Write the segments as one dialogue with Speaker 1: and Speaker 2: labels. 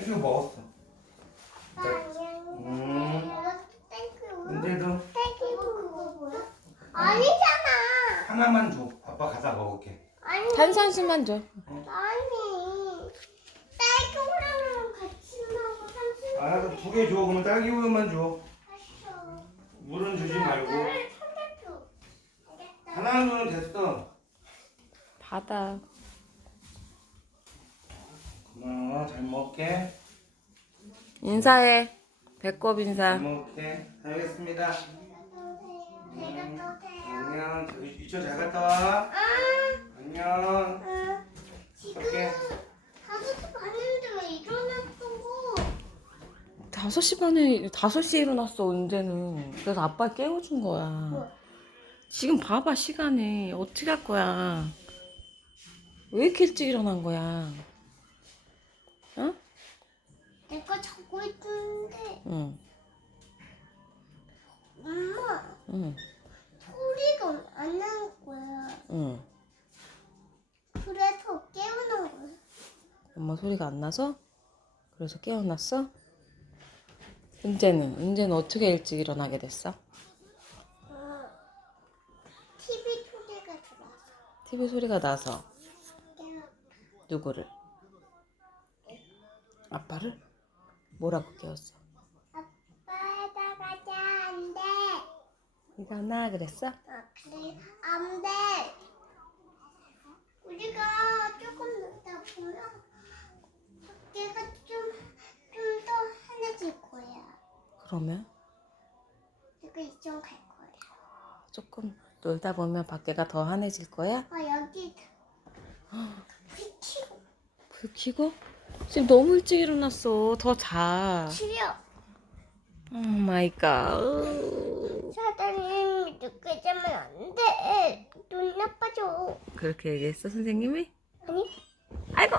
Speaker 1: 땡큐 먹었어. 근데도
Speaker 2: 아니잖아.
Speaker 1: 하나만 줘. 아빠 가서 먹을게.
Speaker 2: 아니.
Speaker 3: 탄산수만 줘.
Speaker 2: 아니. 딸기우유랑 같이 먹어. 삼촌.
Speaker 1: 알아서 2개 줘. 그러면 딸기 우유만 줘.
Speaker 2: 알았어.
Speaker 1: 물은 주지 말고.
Speaker 2: 나를 손잡고. 알겠다.
Speaker 1: 하나는 됐어.
Speaker 3: 받아.
Speaker 1: 고마워. 잘 먹을게.
Speaker 3: 인사해. 배꼽 인사.
Speaker 1: 잘 먹을게. 잘 먹겠습니다.
Speaker 2: 내가 또 돼요.
Speaker 1: 안녕. 유치원 잘 갔다 와. 안녕.
Speaker 2: 지금
Speaker 1: 갈게.
Speaker 2: 5시 반인데 왜 일어났어?
Speaker 3: 5시 반에 5시에 일어났어 언제는. 그래서 아빠 깨워준 거야. 지금 봐봐 시간이 어떻게 할 거야. 왜 이렇게 일찍 일어난 거야? 어?
Speaker 2: 내가 자고 있는데
Speaker 3: 응.
Speaker 2: 엄마
Speaker 3: 응.
Speaker 2: 소리가 안 나는 거야.
Speaker 3: 응.
Speaker 2: 그래서 깨우는 거야.
Speaker 3: 엄마 소리가 안 나서? 그래서 깨어났어? 은재는 어떻게 일찍 일어나게 됐어?
Speaker 2: TV 소리가 들어서
Speaker 3: TV 소리가 나서.
Speaker 2: 깨워.
Speaker 3: 누구를? 아빠를? 뭐라고 깨웠어?
Speaker 2: 아빠에다 가자 안 돼.
Speaker 3: 일어나 그랬어?
Speaker 2: 그래 안 돼. 우리가 조금 늦다 보면 밖에가 좀 더 환해질 거야.
Speaker 3: 그러면
Speaker 2: 내가 이쪽 갈 거야.
Speaker 3: 조금 놀다 보면 밖에가 더 환해질 거야?
Speaker 2: 여기 비키고
Speaker 3: 불 켜고? 지금 너무 일찍 일어났어. 더 자.
Speaker 2: 싫어.
Speaker 3: 오 마이 갓.
Speaker 2: 사장님 늦게 자면 안 돼. 눈 나빠져.
Speaker 3: 그렇게 얘기했어 선생님이?
Speaker 2: 아니
Speaker 3: 아이고.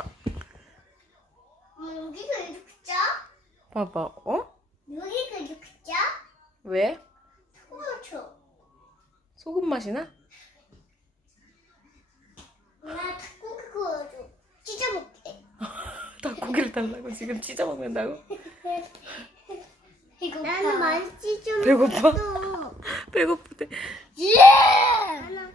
Speaker 2: 여기가 이렇게 짜?
Speaker 3: 봐봐. 어?
Speaker 2: 여기가 이렇게 짜?
Speaker 3: 왜?
Speaker 2: 소금쳐.
Speaker 3: 소금 맛이 나?
Speaker 2: 나 닭고기 구워줘. 찢어먹게.
Speaker 3: 닭고기를 달라고 지금 찢어 먹는다고?
Speaker 2: 배고파. 나는 많이 찢어
Speaker 3: 배고파?
Speaker 2: 먹었어.
Speaker 3: 배고프대.
Speaker 2: 나는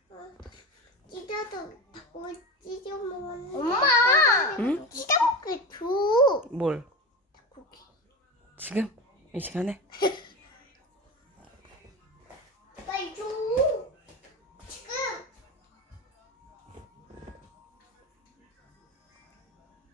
Speaker 2: 찢어도 닭고기 찢어 먹었는데. 엄마.
Speaker 3: 응?
Speaker 2: 찢어먹게 줘.
Speaker 3: 뭘?
Speaker 2: 닭고기.
Speaker 3: 지금? 이 시간에?